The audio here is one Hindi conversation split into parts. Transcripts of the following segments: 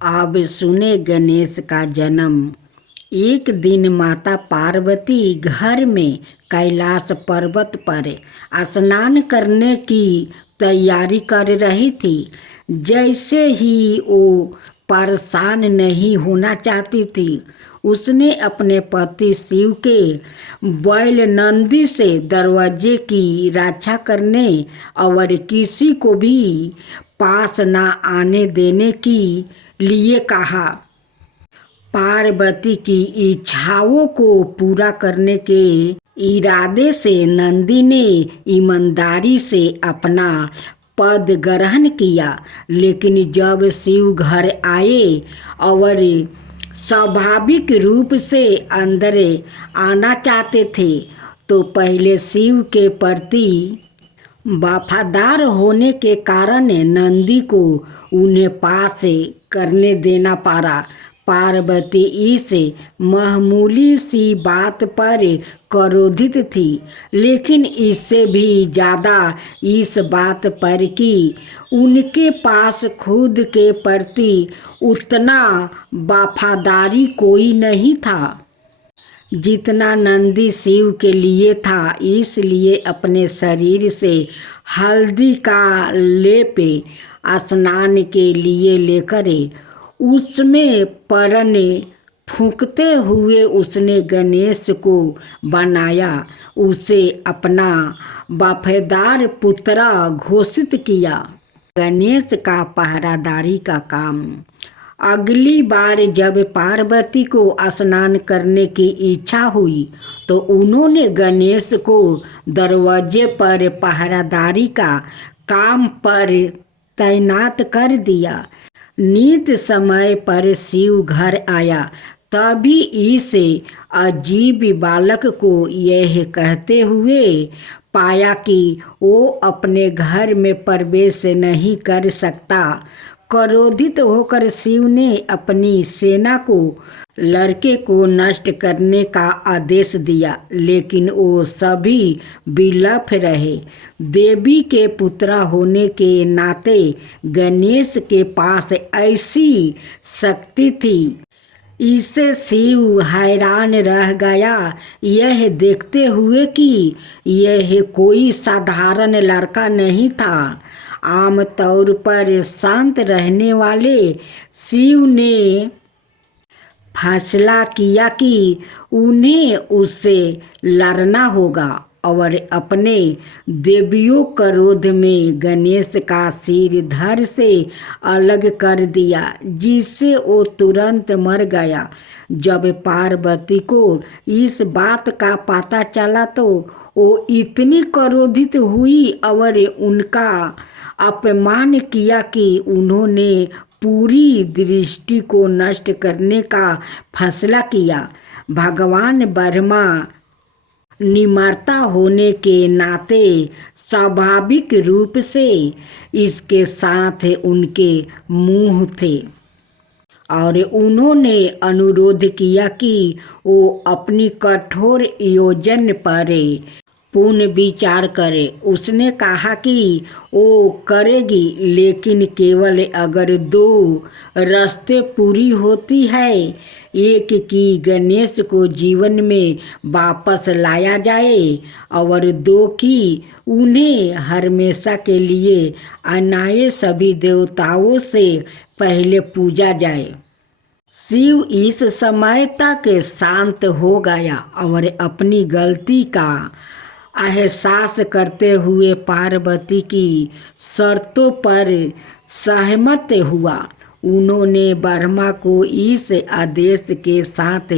अब सुने गणेश का जन्म। एक दिन माता पार्वती घर में कैलाश पर्वत पर स्नान करने की तैयारी कर रही थी। जैसे ही वो परेशान नहीं होना चाहती थी, उसने अपने पति शिव के बैल नंदी से दरवाजे की रक्षा करने और किसी को भी पास ना आने देने की लिए कहा। पार्वती की इच्छाओं को पूरा करने के इरादे से नंदी ने ईमानदारी से अपना पद ग्रहण किया। लेकिन जब शिव घर आए और स्वाभाविक रूप से अंदर आना चाहते थे, तो पहले शिव के प्रति वफादार होने के कारण नंदी को उन्हें पास करने देना पड़ा। पार्वती इस मामूली सी बात पर क्रोधित थी, लेकिन इससे भी ज़्यादा इस बात पर कि उनके पास खुद के प्रति उतना वफादारी कोई नहीं था जितना नंदी शिव के लिए था। इसलिए अपने शरीर से हल्दी का लेप स्नान के लिए लेकर उसमें परन फूंकते हुए उसने गणेश को बनाया, उसे अपना वफादार पुत्र घोषित किया। गणेश का पहरादारी का काम। अगली बार जब पार्वती को स्नान करने की इच्छा हुई, तो उन्होंने गणेश को दरवाजे पर पहरादारी का काम पर तैनात कर दिया। नित समय पर शिव घर आया, तभी इस अजीब बालक को यह कहते हुए पाया कि वो अपने घर में प्रवेश नहीं कर सकता। क्रोधित होकर शिव ने अपनी सेना को लड़के को नष्ट करने का आदेश दिया, लेकिन वो सभी विलप रहे। देवी के पुत्र होने के नाते गणेश के पास ऐसी शक्ति थी, इससे शिव हैरान रह गया, यह देखते हुए कि यह कोई साधारण लड़का नहीं था। आमतौर पर शांत रहने वाले शिव ने फैसला किया कि उन्हें उससे लड़ना होगा और अपने देवियों क्रोध में गणेश का सिर धड़ से अलग कर दिया, जिससे वो तुरंत मर गया। जब पार्वती को इस बात का पता चला, तो वो इतनी क्रोधित हुई और उनका अपमान किया कि उन्होंने पूरी दृष्टि को नष्ट करने का फैसला किया। भगवान ब्रह्मा निर्माता होने के नाते स्वाभाविक रूप से इसके साथ उनके मुंह थे और उन्होंने अनुरोध किया कि वो अपनी कठोर योजना पर पुनः विचार करे। उसने कहा कि वो करेगी, लेकिन केवल अगर दो रास्ते पूरी होती है। एक कि गणेश को जीवन में वापस लाया जाए और दो कि उन्हें हमेशा के लिए अनाए सभी देवताओं से पहले पूजा जाए। शिव इस समय तक शांत हो गया और अपनी गलती का एहसास करते हुए पार्वती की शर्तों पर सहमत हुआ। उन्होंने ब्रह्मा को इस आदेश के साथ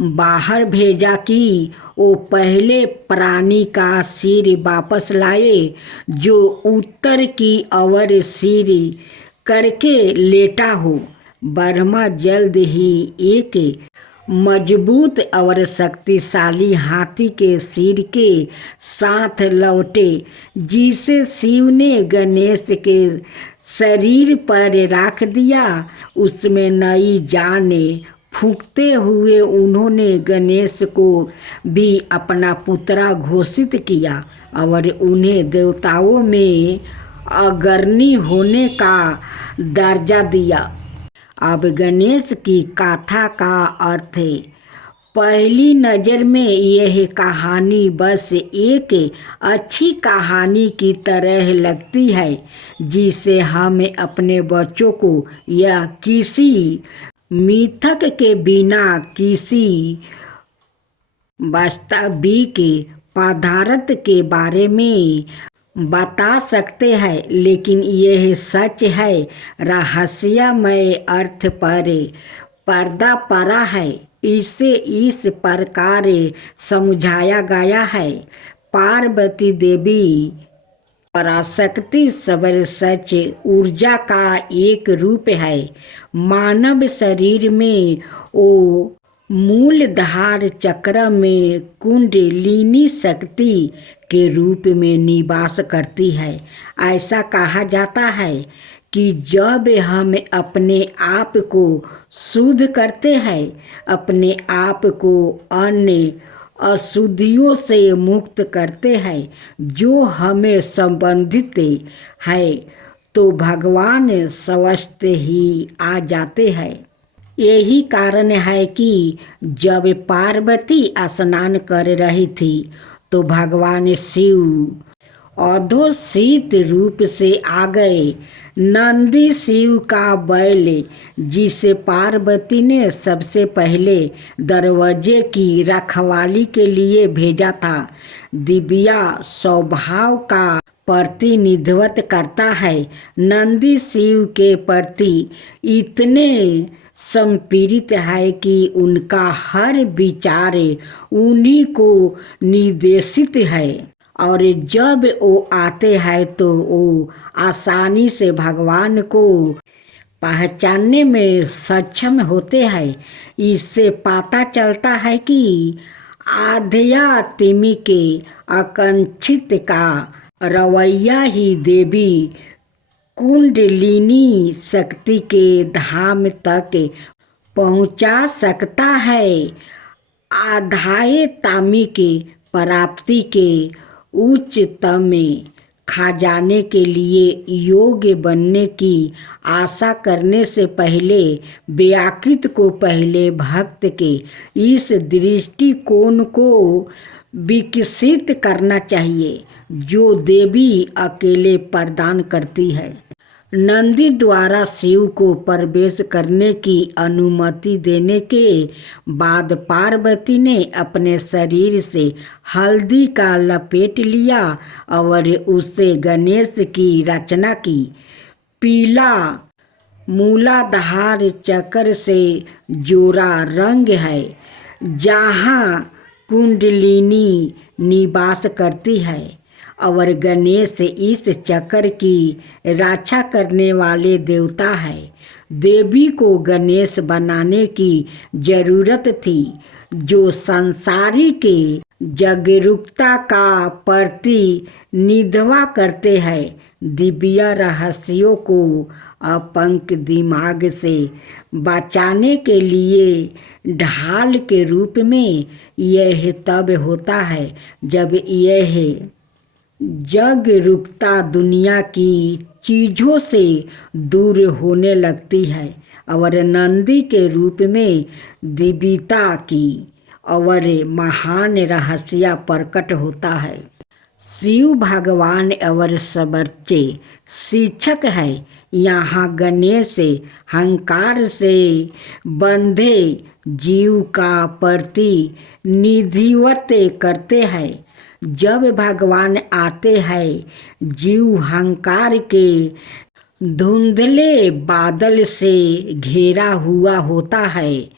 बाहर भेजा कि वो पहले प्राणी का सिर वापस लाए, जो उत्तर की ओर सिर करके लेटा हो। ब्रह्मा जल्द ही एक मजबूत और शक्तिशाली हाथी के सिर के साथ लौटे, जिसे शिव ने गणेश के शरीर पर रख दिया। उसमें नई जान फूंकते हुए उन्होंने गणेश को भी अपना पुत्र घोषित किया और उन्हें देवताओं में अग्रणी होने का दर्जा दिया। अब गणेश की गाथा का अर्थ है। पहली नज़र में यह कहानी बस एक अच्छी कहानी की तरह लगती है जिसे हम अपने बच्चों को या किसी मिथक के बिना किसी वास्तविक पदार्थ के बारे में बता सकते हैं, लेकिन यह सच है रहस्यमय अर्थ पर पर्दा पड़ा है। इसे इस प्रकार समझाया गया है। पार्वती देवी पराशक्ति सच ऊर्जा का एक रूप है। मानव शरीर में वो मूलधार चक्र में कुंडलिनी शक्ति के रूप में निवास करती है। ऐसा कहा जाता है कि जब हम अपने आप को शुद्ध करते हैं, अपने आप को अन्य अशुद्धियों से मुक्त करते हैं जो हमें संबंधित है, तो भगवान स्वतः ही आ जाते हैं। यही कारण है कि जब पार्वती स्नान कर रही थी तो भगवान शिव अधोषित रूप से आ गए। नंदी शिव का बैल जिसे पार्वती ने सबसे पहले दरवाजे की रखवाली के लिए भेजा था, दिव्या स्वभाव का प्रतिनिधित्व करता है। नंदी शिव के प्रति इतने समर्पित है कि उनका हर विचार उन्हीं को निर्देशित है, और जब वो आते हैं तो वो आसानी से भगवान को पहचानने में सक्षम होते हैं। इससे पता चलता है कि आध्यात्मिक आकांक्षित का रवैया ही देवी कुंडलिनी शक्ति के धाम तक पहुंचा सकता है। आध्यात्मिक प्राप्ति के उच्चतम खजाने के लिए योग्य बनने की आशा करने से पहले व्याकृत को पहले भक्त के इस दृष्टिकोण को विकसित करना चाहिए जो देवी अकेले प्रदान करती है। नंदी द्वारा शिव को प्रवेश करने की अनुमति देने के बाद पार्वती ने अपने शरीर से हल्दी का लपेट लिया और उससे गणेश की रचना की। पीला मूलाधार चक्र से जोड़ा रंग है जहाँ कुंडलिनी निवास करती है, और गणेश इस चक्र की रक्षा करने वाले देवता है। देवी को गणेश बनाने की जरूरत थी जो संसारिक जागरूकता का प्रतिनिधित्व करते हैं। दिव्य रहस्यों को अपंक दिमाग से बचाने के लिए ढाल के रूप में यह तब होता है जब यह जागरूकता दुनिया की चीज़ों से दूर होने लगती है और नंदी के रूप में दिव्यता की और महान रहस्य प्रकट होता है। शिव भगवान और सबचे शिक्षक है। यहाँ गणेश अहंकार से बंधे जीव का प्रतिनिधित्व करते हैं। जब भगवान आते हैं, जीव अहंकार के धुंधले बादल से घिरा हुआ होता है।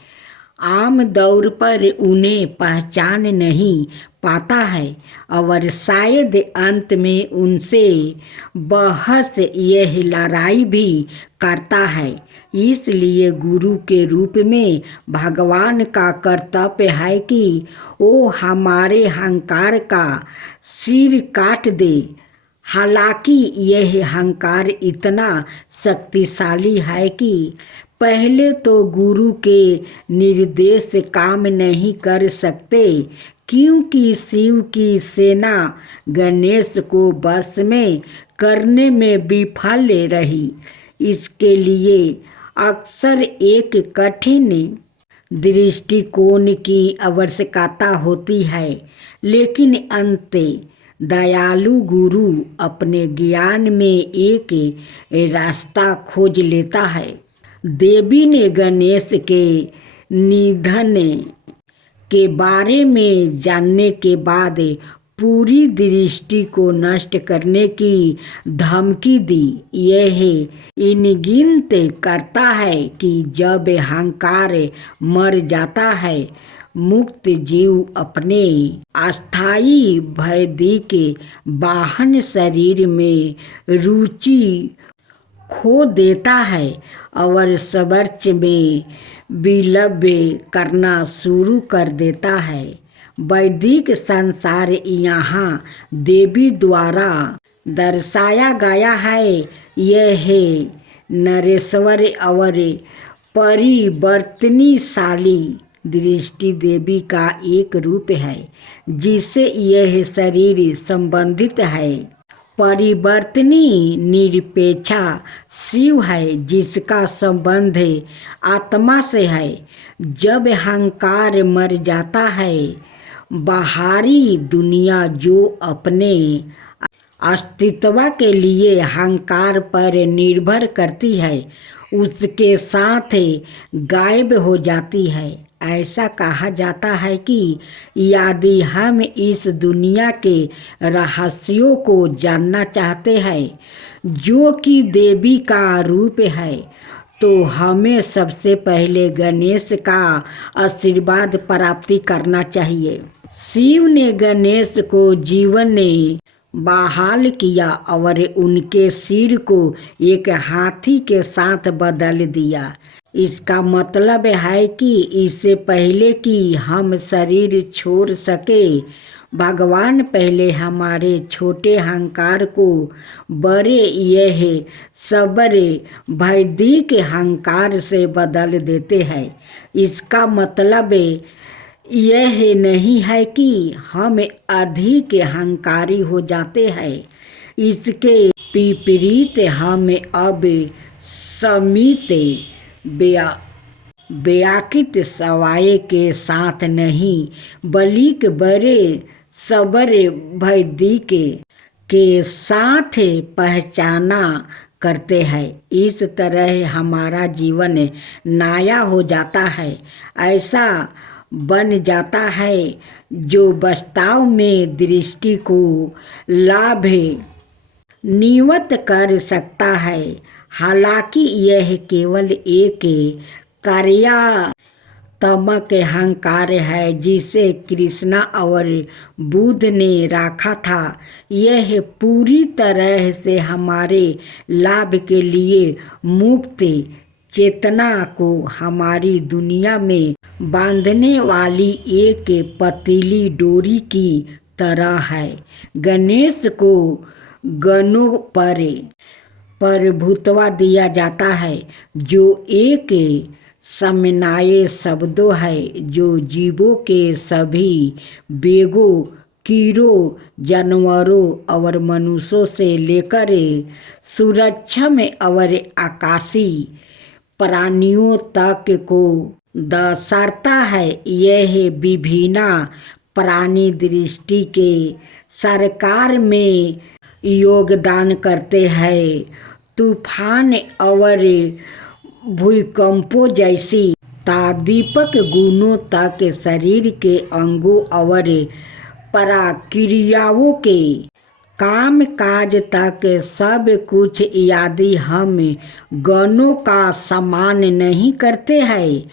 आम तौर पर उन्हें पहचान नहीं पाता है और शायद अंत में उनसे बहस यह लड़ाई भी करता है। इसलिए गुरु के रूप में भगवान का कर्तव्य है कि वो हमारे अहंकार का सिर काट दे। हालांकि यह अहंकार इतना शक्तिशाली है कि पहले तो गुरु के निर्देश काम नहीं कर सकते, क्योंकि शिव की सेना गणेश को वश में करने में विफल रही। इसके लिए अक्सर एक कठिन दृष्टिकोण की आवश्यकता होती है, लेकिन अंत दयालु गुरु अपने ज्ञान में एक रास्ता खोज लेता है। देवी ने गणेश के निधन के बारे में जानने के बाद पूरी दृष्टि को नष्ट करने की धमकी दी। यह इंगित करता है कि जब अहंकार मर जाता है, मुक्त जीव अपने अस्थायी भयदी के वाहन शरीर में रुचि खो देता है और स्वर्च में विलंब करना शुरू कर देता है। वैदिक संसार यहाँ देवी द्वारा दर्शाया गया है। यह नरेश्वर और परिवर्तनशीली दृष्टि देवी का एक रूप है, जिससे यह शरीर संबंधित है। परिवर्तनी निरपेक्षा शिव है, जिसका संबंध आत्मा से है। जब अहंकार मर जाता है, बाहरी दुनिया जो अपने अस्तित्व के लिए अहंकार पर निर्भर करती है, उसके साथ गायब हो जाती है। ऐसा कहा जाता है कि यदि हम इस दुनिया के रहस्यों को जानना चाहते हैं, जो कि देवी का रूप है, तो हमें सबसे पहले गणेश का आशीर्वाद प्राप्ति करना चाहिए। शिव ने गणेश को जीवन ने बहाल किया और उनके सिर को एक हाथी के साथ बदल दिया। इसका मतलब है कि इससे पहले कि हम शरीर छोड़ सके, भगवान पहले हमारे छोटे अहंकार को बड़े यह सबर वैदिक अहंकार से बदल देते हैं। इसका मतलब यह नहीं है कि हम अधिक अहंकारी हो जाते हैं। इसके विपरीत हम अब सीमित व्याकित सवाए के साथ नहीं, बल्कि बड़े सबर वैदिक के साथ पहचाना करते हैं। इस तरह हमारा जीवन नया हो जाता है, ऐसा बन जाता है जो वास्तव में दृष्टि को लाभान्वित कर सकता है। हालांकि यह केवल एक कार्यात्मक अहंकार है जिसे कृष्णा और बुद्ध ने रखा था। यह पूरी तरह से हमारे लाभ के लिए मुक्त चेतना को हमारी दुनिया में बांधने वाली एक पतली डोरी की तरह है। गणेश को गणों पर प्रभुत्व दिया जाता है, जो एक समन्वय शब्दों है जो जीवों के सभी वेगों, कीड़ों, जानवरों और मनुष्यों से लेकर सूक्ष्म और आकाशीय प्राणियों तक को दर्शाता है। यह विभिन्न प्राणी दृष्टि के सरकार में योगदान करते हैं। तूफान और भूकंपों जैसी ताद्विपक गुणों तक शरीर के अंगों और प्रक्रियाओं के काम काज तक सब कुछ यदि हम गणों का सम्मान नहीं करते हैं,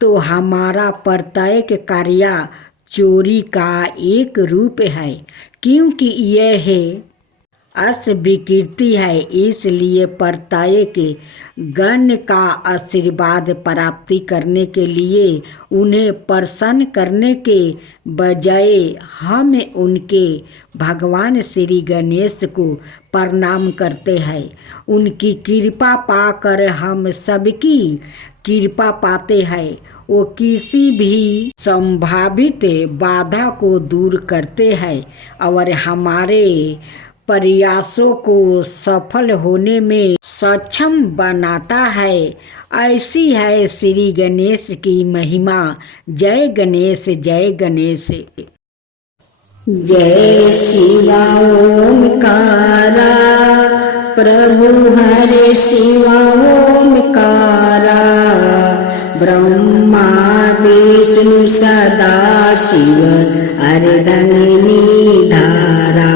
तो हमारा प्रत्येक कार्य चोरी का एक रूप है, क्योंकि यह अस्वीकृति है। इसलिए प्रत्येक गण का आशीर्वाद प्राप्ति करने के लिए उन्हें प्रसन्न करने के बजाय हम उनके भगवान श्री गणेश को प्रणाम करते हैं। उनकी कृपा पाकर हम सबकी कृपा पाते हैं। वो किसी भी संभावित बाधा को दूर करते हैं और हमारे प्रयासों को सफल होने में सक्षम बनाता है। ऐसी है श्री गणेश की महिमा। जय गणेश जय गणेश। जय शिवा ओमकारा प्रभु हरे शिवा ओमकारा ब्रह्मा विष्णु सदा शिव अर्धंगिनी धारा।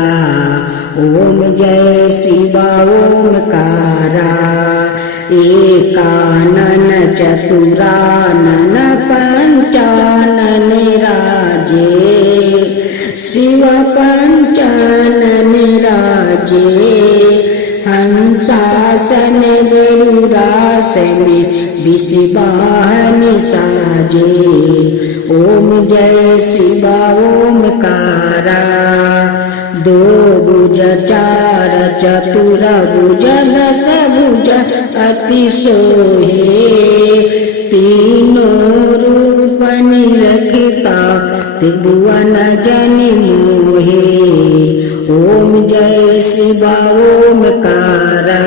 ओम जय शिवा ओमकारा एकानन चतुरानन पंचानन राजे शिव पंचानन राजे हंसासन गरुड़ासन विषवाहन साजे। ओम जय शिवा ओमकारा दो भुज चार चतुर भुज दस भुज अति सोहे तीनों रूप निरखता त्रिभुवन जन मोहे। ओम जय शिवा ओमकारा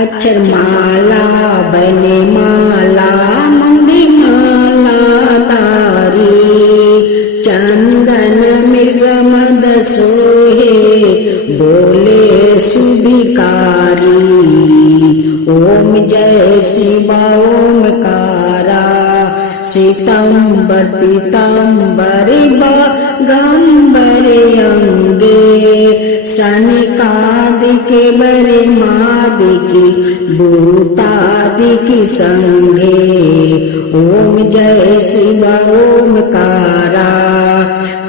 अक्षर माला बने माला मंगली माला तारी चंदन मृग मद सोहे बोले सुधिकारी। ओम जय शिवा ओमकारा श्वेतांबर पीतांबर गंबर अंगे सनिकादिक बरे मादिकी भूतादिकी संगे। ओम जय शिवा ओमकारा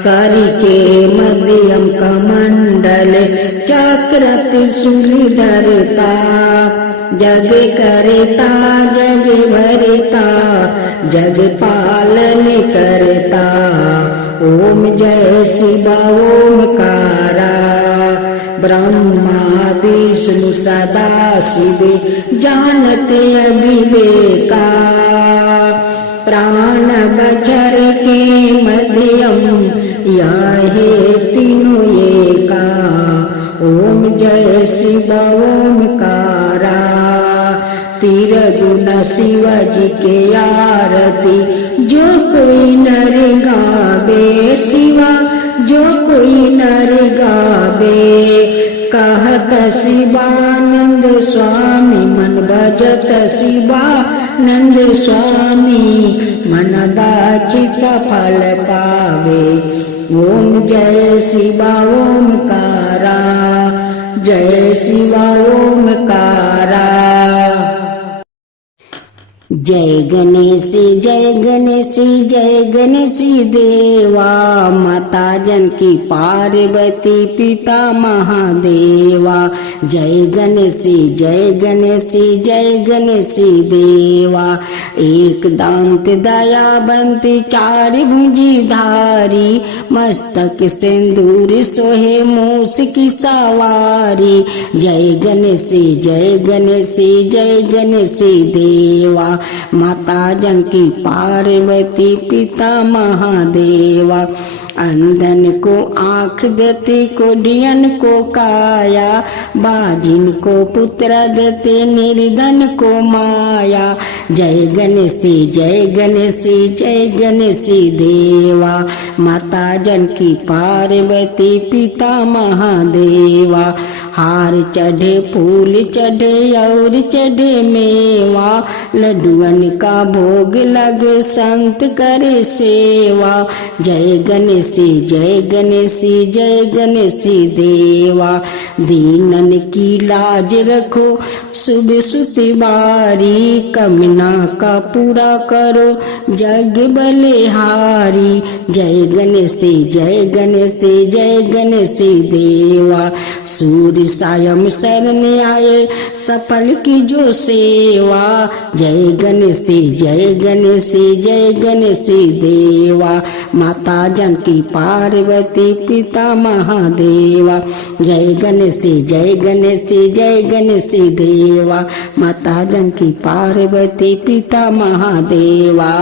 करिके मध्यम कमंडल चक्र त्रिशूल धरता जग करता जग भरता जग पालन करता। ओम जय शिवा ओमकारा ब्रह्मा विष्णु सदा शिव जानते अविवेका प्राण बचर के मध्यम यह तीनों एका। ओम जय शिवा ओमकारा तीर गुण शिव जी के आरती जो कोई नर गावे शिवा जो कोई नर गावे। कहत शिवानंद स्वामी मन भजत शिवानंद स्वामी मन बाचित फल पावे। ओम जय शिवा ओमकारा जय शिवा ओमकारा। जय गणेश जय गणेश जय गणेश देवा माता जानकी पार्वती पिता महादेवा। जय गणेश जय गणेश जय गणेश देवा एक दांत दयावंत चार भुजी धारी मस्तक सिंदूर सोहे मूस की सवारी। जय गणेश जय गणेश जय गणेश देवा माता जानकी पार्वती पिता महादेवा। अंधन को आँख देते कोढ़ियन को काया बाजिन को पुत्र देते निर्धन को माया। जय गणेश जय गणेश जय गणेश देवा माता जानकी पार्वती पिता महादेवा। हार चढ़े फूल चढ़े और चढ़े मेवा लड्डुअन का भोग लग संत करे सेवा। जय गणेश जय गणेश जय गणेश देवा दीनन की लाज रखो शुभ सुतिवारी कमना का पूरा करो जग बलिहारी। जय गणेश जय गणेश जय गणेश देवा सूर्य सायं शरण आए सफल की जो सेवा। जय गणेश जय गणेश जय गणेश देवा माता जानकी पार्वती पिता महादेवा। जय गणेश जय गणेश जय गणेश देवा माता जानकी पार्वती पिता महादेवा।